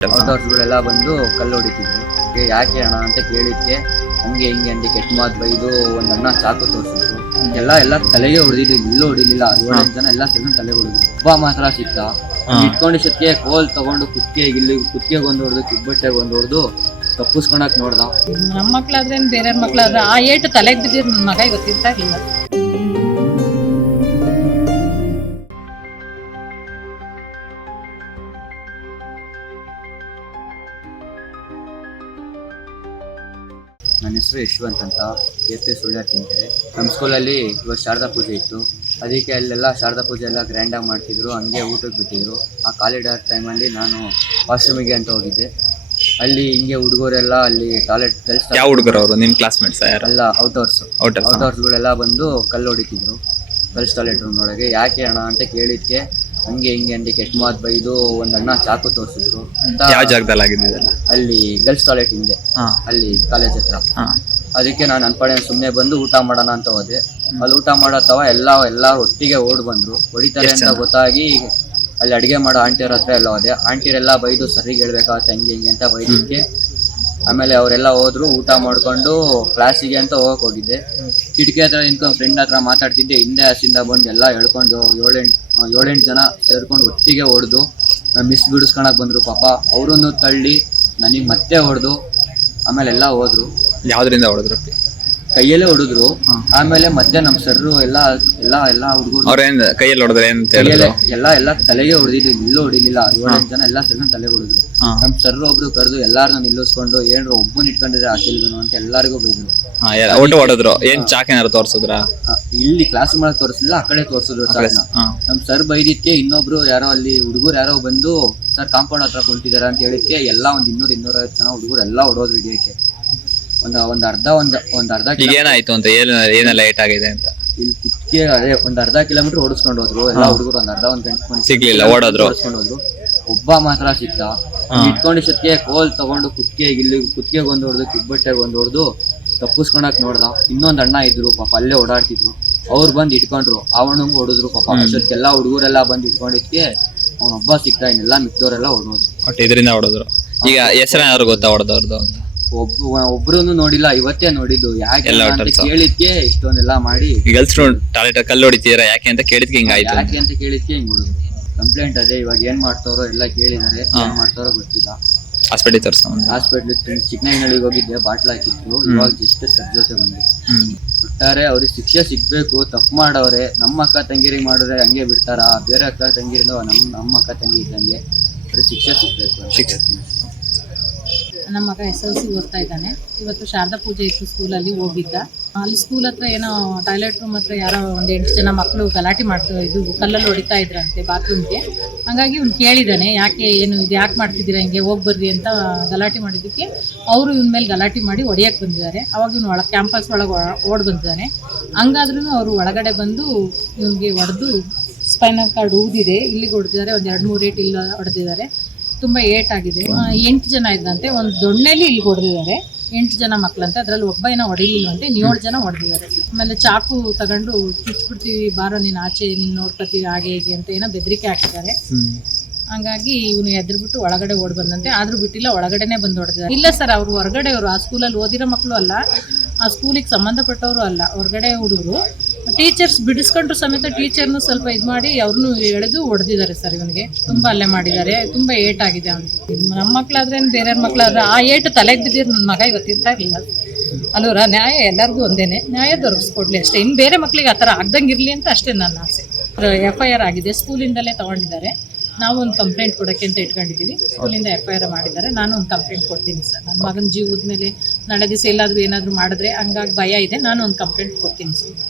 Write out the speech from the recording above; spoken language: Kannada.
ಔಟ್ಡೋರ್ಸ್ಗಳೆಲ್ಲ ಬಂದು ಕಲ್ಲು ಹೊಡಿತಿದ್ರು ಏ ಯಾಕೆ ಅಣ್ಣ? ಅಂತ ಕೇಳಿದ್ಕೆ ಹಂಗೆ ಹಿಂಗೆ ಅಂತ ಕೆಟ್ಟ ಮಾತು ಬೈದು ಒಂದ್ ಅಣ್ಣ ಚಾಕು ತೋರಿಸಿದ್ರು. ಎಲ್ಲ ಎಲ್ಲ ತಲೆಗೆ ಹೊಡೆದಿದ್ದು ಇಲ್ಲೂ ಹೊಡಿಲಿಲ್ಲ ಏಳೆಂಟು ಜನ ಎಲ್ಲ ಸೇರ್ಕೊಂಡು ತಲೆ ಹೊಡೆದ್ರು ಒಬ್ಬ ಮಾತ್ರ ಸಿಕ್ತ. ಇಟ್ಕೊಂಡಿದ್ದಕ್ಕೆ ಕೋಲ್ ತಗೊಂಡು ಕುತ್ತಿಗೆ ಇಲ್ಲಿ ಕುತ್ತಿಗೆ ಒಂದು ಹೊಡೆದು ಕಿಬ್ಬಟ್ಟೆಗೆ ಒಂದು ಹೊಡೆದು ತಪ್ಪಿಸ್ಕೊಳಕ್ ನೋಡ್ದ. ನಮ್ಮ ಮಕ್ಳಾದ್ರೆ ಬೇರೆಯವ್ರ ಮಕ್ಳಾದ್ರೆ ಆ ಏಟು ತಲೆಗೆ ಬಿದ್ದಿರ್ ನನ್ನ ಮಗ ಇವತ್ತಿರ್ತಾ ನನ್ನ ಹೆಸರು ಯಶವಂತ್ ಅಂತ ಕೆ ಪಿ ಸುಳ್ಯ ತಿಂತಾರೆ ನಮ್ಮ ಸ್ಕೂಲಲ್ಲಿ ಇವತ್ತು ಶಾರದಾ ಪೂಜೆ ಇತ್ತು. ಅದಕ್ಕೆ ಅಲ್ಲೆಲ್ಲ ಶಾರದಾ ಪೂಜೆ ಎಲ್ಲ ಗ್ರ್ಯಾಂಡಾಗಿ ಮಾಡ್ತಿದ್ರು. ಹಂಗೆ ಊಟಕ್ಕೆ ಬಿಟ್ಟಿದ್ರು. ಆ ಕಾಲಿಡಾರ್ ಟೈಮಲ್ಲಿ ನಾನು ವಾಶ್ರೂಮಿಗೆ ಅಂತ ಹೋಗಿದ್ದೆ. ಅಲ್ಲಿ ಹಿಂಗೆ ಹುಡುಗರೆಲ್ಲ ಅಲ್ಲಿ ಟಾಯ್ಲೆಟ್ ಕೆಲಸ ಯಾವ ಹುಡುಗರು ಅವರು? ನಿಮ್ಮ ಕ್ಲಾಸ್ಮೇಟ್ಸ್ ಎಲ್ಲ ಔಟ್ಡೋರ್ಸ್ ಔಟ್ಡೋರ್ಸ್ಗಳೆಲ್ಲ ಬಂದು ಕಲ್ಲು ಹೊಡಿತಿದ್ರು. ಗರ್ಲ್ಸ್ ಟಾಯ್ಲೆಟ್ ರೂಮ್ ಒಳಗೆ. ಯಾಕೆ ಅಣ್ಣ ಅಂತ ಕೇಳಿದ್ಕೆ ಹಂಗೆ ಹಿಂಗೆ ಅಂದಿ ಕೆಟ್ಟ ಮಾತು ಬೈದು ಒಂದು ಅಣ್ಣ ಚಾಕು ತೋರಿಸಿದ್ರು. ಯಾವ ಜಾಗದಲ್ಲಿ ಇದೆಲ್ಲ? ಅಲ್ಲಿ ಗರ್ಲ್ಸ್ ಟಾಯ್ಲೆಟ್ ಹಿಂದೆ. ಅಲ್ಲಿ ಕಾಲೇಜ್ ಹತ್ರ. ಅದಕ್ಕೆ ನಾನು ಅನ್ಪಡೆ ಸುಮ್ಮನೆ ಬಂದು ಊಟ ಮಾಡೋಣ ಅಂತ ಹೋದೆ. ಅಲ್ಲಿ ಊಟ ಮಾಡೋ ತವ ಎಲ್ಲ ಎಲ್ಲ ಒಟ್ಟಿಗೆ ಓಡ್ ಬಂದ್ರು. ಹೊಡಿತಾರೆ ಅಂತ ಗೊತ್ತಾಗಿ ಅಲ್ಲಿ ಅಡಿಗೆ ಮಾಡೋ ಆಂಟಿಯವ್ರ ಹತ್ರ ಎಲ್ಲ ಹೋದೆ. ಆಂಟಿಯರೆಲ್ಲ ಬೈದು ಸರಿಗೆ ಹೇಳ್ಬೇಕಾಗತ್ತೆ ಹಂಗೆ ಹಿಂಗೆ ಅಂತ ಬೈದಿಕ್ಕೆ ಆಮೇಲೆ ಅವರೆಲ್ಲ ಹೋದ್ರು, ಊಟ ಮಾಡ್ಕೊಂಡು ಕ್ಲಾಸಿಗೆ ಅಂತ ಹೋಗಕ್ ಹೋಗಿದ್ದೆ. ಕಿಟಕಿ ಹತ್ರ ನಿಂತ್ಕೊಂಡು ಫ್ರೆಂಡ್ ಹತ್ರ ಮಾತಾಡ್ತಿದ್ದೆ. ಹಿಂದೆ ಹಸಿಂದ ಬಂದು ಎಲ್ಲ ಹೇಳ್ಕೊಂಡು ಏಳೆಂಟು ಏಳೆಂಟು ಜನ ಸೇರ್ಕೊಂಡು ಒಟ್ಟಿಗೆ ಹೊಡೆದು ಮಿಸ್ ಬಿಡಿಸ್ಕೊಳಕ್ ಬಂದ್ರು ಪಾಪ. ಅವರನ್ನು ತಳ್ಳಿ ನನಗೆ ಮತ್ತೆ ಹೊಡೆದು, ಆಮೇಲೆ ಎಲ್ಲ ಹೋದ್ರು. ಯಾವ್ದ್ರಿಂದ ಹೊಡೆದ್ರು? ಕೈಯಲ್ಲೇ ಹೊಡೆದ್ರು. ಆಮೇಲೆ ಮತ್ತೆ ನಮ್ ಸರ್ರು ಎಲ್ಲ ಎಲ್ಲ ಎಲ್ಲ ಹುಡುಗರು ಅವ್ರೇನ್ ಕೈಯಲ್ಲಿ ಹೊಡೆದ್ರೆ ಏನ್ ಕೈಯಲ್ಲೇ ಎಲ್ಲ ಎಲ್ಲ ತಲೆಗೆ ಹೊಡೆದಿದ್ರು ಇಲ್ಲೂ ಹೊಡಿಲಿಲ್ಲ ಏಳೆಂಟು ಜನ ಎಲ್ಲ ಸರ್ ತಲೆಗೆ ಹೊಡೆದ್ರು. ನಮ್ ಸರ್ರು ಒಬ್ರು ಕರೆದು ಎಲ್ಲಾರು ನಿಲ್ಲಿಸ್ಕೊಂಡು ಏನ್ರ ಒಬ್ಬನ್ ಇಟ್ಕೊಂಡಿದ್ರೆ ಆಗಿಲ್ಲ ಅಂತ ಎಲ್ಲರಿಗೂ ಬೈದ್ರು. ಒಟ್ಟು ಹೊಡೆದ್ರು. ಏನ್ ಚಾಕ್ ಏನಾರು ತೋರ್ಸಿದ್ರ? ಇಲ್ಲಿ ಕ್ಲಾಸ್ ಮಾಡಕ್ ತೋರ್ಸಿಲ್ಲ ಆ ಕಡೆ ತೋರಿಸಿದ್ರು ಚಾಕ್ನ ನಮ್ ಸರ್ ಬೈದಿಕ್ಕೆ ಇನ್ನೊಬ್ರು ಯಾರೋ ಅಲ್ಲಿ ಹುಡುಗರು ಯಾರೋ ಬಂದು ಸರ್ ಕಾಂಪೌಂಡ್ ಹತ್ರ ಕುಂತಿದಾರ ಅಂತ ಹೇಳಿದ್ಕೆ ಎಲ್ಲ ಒಂದ್ ಇನ್ನೂರ್ ಇನ್ನೂರ ಜನ ಹುಡುಗರು ಎಲ್ಲ ಹೊಡೋದ್ರು ಹಿಡಿಯಕ್ಕೆ ಒಂದ್ ಒಂದು ಅರ್ಧ ಒಂದು ಒಂದು ಅರ್ಧ ಈಗ ಏನಾಯ್ತು ಅಂತ ಏನು ಏನೆಲ್ಲ ಲೇಟ್ ಆಗಿದೆ ಅಂತ? ಇಲ್ಲಿ ಕುತ್ತಿಗೆ ಅದೇ ಒಂದ್ ಅರ್ಧ ಕಿಲೋಮೀಟರ್ ಓಡಿಸ್ಕೊಂಡು ಹೋದ್ರು. ಎಲ್ಲ ಹುಡುಗರು ಒಂದ್ ಅರ್ಧ ಒಂದ್ ಗಂಟೆ ಒಂದ್ ಸಿಗ್ಲಿಲ್ಲ, ಓಡೋದ್ರು. ಓಡಿಸ್ಕೊಂಡು ಹೋದ್ರು. ಒಬ್ಬ ಮಾತ್ರ ಸಿಕ್ತ. ಇಟ್ಕೊಂಡಿದ್ದಕ್ಕೆ ಕೋಲ್ ತಗೊಂಡು ಕುತ್ತಿಗೆ ಇಲ್ಲಿ ಕುತ್ತಿಗೆ ಒಂದ್ ಹೊಡೆದು ಕಿಬ್ಬಟ್ಟೆ ಒಂದ್ ಹೊಡೆದು ತಪ್ಪಿಸ್ಕೊಳಕ್ ನೋಡ್ದ. ಇನ್ನೊಂದ್ ಅಣ್ಣ ಇದ್ರು ಪಾಪ ಅಲ್ಲೇ ಓಡಾಡ್ತಿದ್ರು. ಅವ್ರು ಬಂದ್ ಇಟ್ಕೊಂಡ್ರು. ಅವನಿಗೆ ಹೊಡೆದ್ರು ಪಾಪ. ಎಲ್ಲಾ ಹುಡುಗರೆಲ್ಲ ಬಂದ್ ಇಟ್ಕೊಂಡಿದ್ಕೆ ಅವನೊಬ್ಬ ಸಿಕ್ತ ಇನ್ನೆಲ್ಲ ಮಿಕ್ದವ್ರೆಲ್ಲ ಹೊಡೋದ್ರು ಒಟ್ಟು ಇದರಿಂದ ಹೊಡೆದ್ರು. ಈಗ ಹೆಸರು ಯಾರು ಗೊತ್ತಾ ಹೊಡೆದವ್ರದ್ದು ಅಂತ? ಒಬ್ಬ ಒಬ್ರು ನೋಡಿಲ್ಲ ಇವತ್ತೇ ನೋಡಿದ್ದು. ಯಾಕೆ ಎಲ್ಲ ಅಂತ ಹೊಟ್ಟಲ್ಸ. ಕೇಳಿದ್ಕೆ ಇಷ್ಟೊಂದೆಲ್ಲ ಮಾಡಿ. ಗರ್ಲ್ಸ್ ಟಾಯ್ಲೆಟ್ ಕಲ್ಲು ಹೊಡಿತೀರಾ? ಯಾಕೆ ಅಂತ ಕೇಳಿದ್ಕೆ ಹಿಂಗಾಯ್ತು ಆಯ್ತು ಯಾಕೆ ಅಂತ ಕೇಳಿದ್ಕೆ ಹಿಂಗ್ ಹುಡುಗರು ಕಂಪ್ಲೇಂಟ್ ಅದೇ ಇವಾಗ ಏನ್ ಮಾಡ್ತಾರೋ ಎಲ್ಲ ಕೇಳಿದಾರೆ. ಹಾ. ಏನ್ ಮಾಡ್ತಾರೋ ಗೊತ್ತಿಲ್ಲ. ಹಾಸ್ಪಿಟಲ್ ತೋರ್ಸ್ಕೊಂಡ್ ಹಾಸ್ಪಿಟ್ಲ್ ಚಿಕ್ಕನಹಳ್ಳಿಗೆ ಹೋಗಿದ್ದೆ ಬಾಟ್ಲ್ ಹಾಕಿದ್ರು. ಇವಾಗ ಜಸ್ಟ್ ಸರ್ ಜೊತೆ ಬಂದೆ. ಹ್ಮ್. ಒಟ್ಟಾರೆ ಅವ್ರಿಗೆ ಶಿಕ್ಷೆ ಸಿಗ್ಬೇಕು ತಪ್ಪು ಮಾಡವ್ರೆ. ನಮ್ಮ ಅಕ್ಕ ತಂಗಿರಿ ಮಾಡಿದ್ರೆ ಹಂಗೆ ಬಿಡ್ತಾರ? ಬೇರೆ ಅಕ್ಕ ತಂಗಿರಿಂದ ನಮ್ಮ ನಮ್ಮ ಅಕ್ಕ ತಂಗಿ ಇದ್ದಂಗೆ ಅವ್ರಿಗೆ ಶಿಕ್ಷೆ ಸಿಗ್ಬೇಕು ಅಂತ ಶಿಕ್ಷೆ. ನಮ್ಮ ಮಗ ಎಸ್ ಎಲ್ ಸಿ ಓದ್ತಾ ಇದ್ದಾನೆ. ಇವತ್ತು ಶಾರದಾ ಪೂಜೆ ಇತ್ತು ಸ್ಕೂಲಲ್ಲಿ ಹೋಗಿದ್ದ. ಅಲ್ಲಿ ಸ್ಕೂಲ್ ಹತ್ರ ಏನೋ ಟಾಯ್ಲೆಟ್ ರೂಮ್ ಹತ್ರ ಯಾರೋ ಒಂದು ಎಂಟು ಜನ ಮಕ್ಕಳು ಗಲಾಟೆ ಮಾಡ್ತಾ ಇದು ಕಲ್ಲಲ್ಲಿ ಹೊಡಿತಾ ಇದ್ರಂತೆ ಬಾತ್ರೂಮ್ಗೆ. ಹಾಗಾಗಿ ಇವ್ನು ಕೇಳಿದ್ದಾನೆ ಯಾಕೆ ಏನು ಇದು ಯಾಕೆ ಮಾಡ್ತಿದ್ದೀರಾ? ಹಿಂಗೆ ಹೋಗಿ ಬರ್ರಿ ಅಂತ ಗಲಾಟೆ ಮಾಡಿದ್ದಕ್ಕೆ ಅವರು ಇವನ ಮೇಲೆ ಗಲಾಟೆ ಮಾಡಿ ಹೊಡಿಯಕ್ಕೆ ಬಂದಿದ್ದಾರೆ. ಅವಾಗ ಇವನು ಒಳಗೆ ಕ್ಯಾಂಪಸ್ ಒಳಗೆ ಓಡ್ ಬಂದಿದ್ದಾನೆ. ಹಂಗಾದ್ರೂ ಅವರು ಒಳಗಡೆ ಬಂದು ಇವನಿಗೆ ಹೊಡೆದು ಸ್ಪೈನಲ್ ಕಾರ್ಡ್ ಊದಿದೆ. ಇಲ್ಲಿಗೆ ಹೊಡೆದಿದ್ದಾರೆ. ಒಂದು ಎರಡು ಮೂರು ರೇಟ್ ಇಲ್ಲ ಹೊಡೆದಿದ್ದಾರೆ. ತುಂಬ ಏಟ್ ಆಗಿದೆ ಎಂಟು ಜನ ಇದ್ದಂತೆ ಒಂದು ದೊಣ್ಣೆಲಿ ಇಲ್ಲಿ ಹೊಡೆದಿದ್ದಾರೆ. ಎಂಟು ಜನ ಮಕ್ಕಳಂತೆ ಅದರಲ್ಲಿ ಒಬ್ಬ ಏನೋ ಹೊಡಿಲಿಲ್ವಂತೆ ಏಳು ಜನ ಹೊಡೆದಿದ್ದಾರೆ. ಆಮೇಲೆ ಚಾಕು ತಗೊಂಡು ಚುಚ್ಬಿಡ್ತೀವಿ ಬಾರೋ ನೀನು ಆಚೆ ನೀನು ನೋಡ್ಕೊತೀವಿ ಹಾಗೆ ಹೀಗೆ ಅಂತ ಏನೋ ಬೆದರಿಕೆ ಹಾಕಿದ್ದಾರೆ ಹಂಗಾಗಿ ಇವನು ಎದ್ರುಬಿಟ್ಟು ಒಳಗಡೆ ಓಡ್ ಬಂದಂತೆ ಆದ್ರೂ ಬಿಟ್ಟಿಲ್ಲ ಒಳಗಡೆನೆ ಬಂದು ಹೊಡೆದಿದ್ದಾರೆ. ಇಲ್ಲ ಸರ್ ಅವರು ಹೊರಗಡೆ ಅವರು ಆ ಸ್ಕೂಲಲ್ಲಿ ಓದಿರೋ ಮಕ್ಕಳು ಅಲ್ಲ ಆ ಸ್ಕೂಲಿಗೆ ಸಂಬಂಧಪಟ್ಟವರು ಅಲ್ಲ ಹೊರಗಡೆ ಹುಡುಗರು. ಟೀಚರ್ಸ್ ಬಿಡಿಸ್ಕೊಂಡ್ರು ಸಮೇತ ಟೀಚರ್ನು ಸ್ವಲ್ಪ ಇದು ಮಾಡಿ ಅವ್ರನ್ನೂ ಎಳೆದು ಹೊಡೆದಿದ್ದಾರೆ ಸರ್ ಇವನಿಗೆ. ತುಂಬ ಅಲ್ಲೇ ಮಾಡಿದ್ದಾರೆ. ತುಂಬ ಏಟ್ ಆಗಿದೆ ಅವನಿಗೆ ನಮ್ಮ ಮಕ್ಕಳಾದ್ರೆ ಬೇರೆಯವ್ರ ಮಕ್ಕಳಾದ್ರೆ ಆ ಏಟು ತಲೆಗೆ ಬಿದ್ದಿರ್ ನನ್ನ ಮಗ ಇವತ್ತಿರ್ತಾ ಇರಲಿಲ್ಲ. ಅಲ್ಲೂರ ನ್ಯಾಯ ಎಲ್ಲರಿಗೂ ಒಂದೇನೆ. ನ್ಯಾಯ ದೊರಕಿಸ್ಕೊಡ್ಲಿ ಅಷ್ಟೇ. ಇನ್ನು ಬೇರೆ ಮಕ್ಕಳಿಗೆ ಆ ಥರ ಆಗ್ದಂಗೆ ಇರಲಿ ಅಂತ ಅಷ್ಟೇ ನನ್ನ ಆಸೆ. ಎಫ್ ಐ ಆರ್ ಆಗಿದೆ. ಸ್ಕೂಲಿಂದಲೇ ತಗೊಂಡಿದ್ದಾರೆ. ನಾವು ಒಂದು ಕಂಪ್ಲೇಂಟ್ ಕೊಡೋಕ್ಕೆ ಅಂತ ಇಟ್ಕೊಂಡಿದ್ದೀವಿ. ಸ್ಕೂಲಿಂದ ಎಫ್ ಐ ಆರ್ ಮಾಡಿದ್ದಾರೆ. ನಾನು ಒಂದು ಕಂಪ್ಲೇಂಟ್ ಕೊಡ್ತೀನಿ ಸರ್. ನನ್ನ ಮಗನ ಜೀವದ ಮೇಲೆ ನಾಳೆ ದಿವಸ ಎಲ್ಲಾದರೂ ಏನಾದರೂ ಮಾಡಿದ್ರೆ ಹಂಗಾಗಿ ಭಯ ಇದೆ. ನಾನು ಒಂದು ಕಂಪ್ಲೇಂಟ್ ಕೊಡ್ತೀನಿ ಸರ್.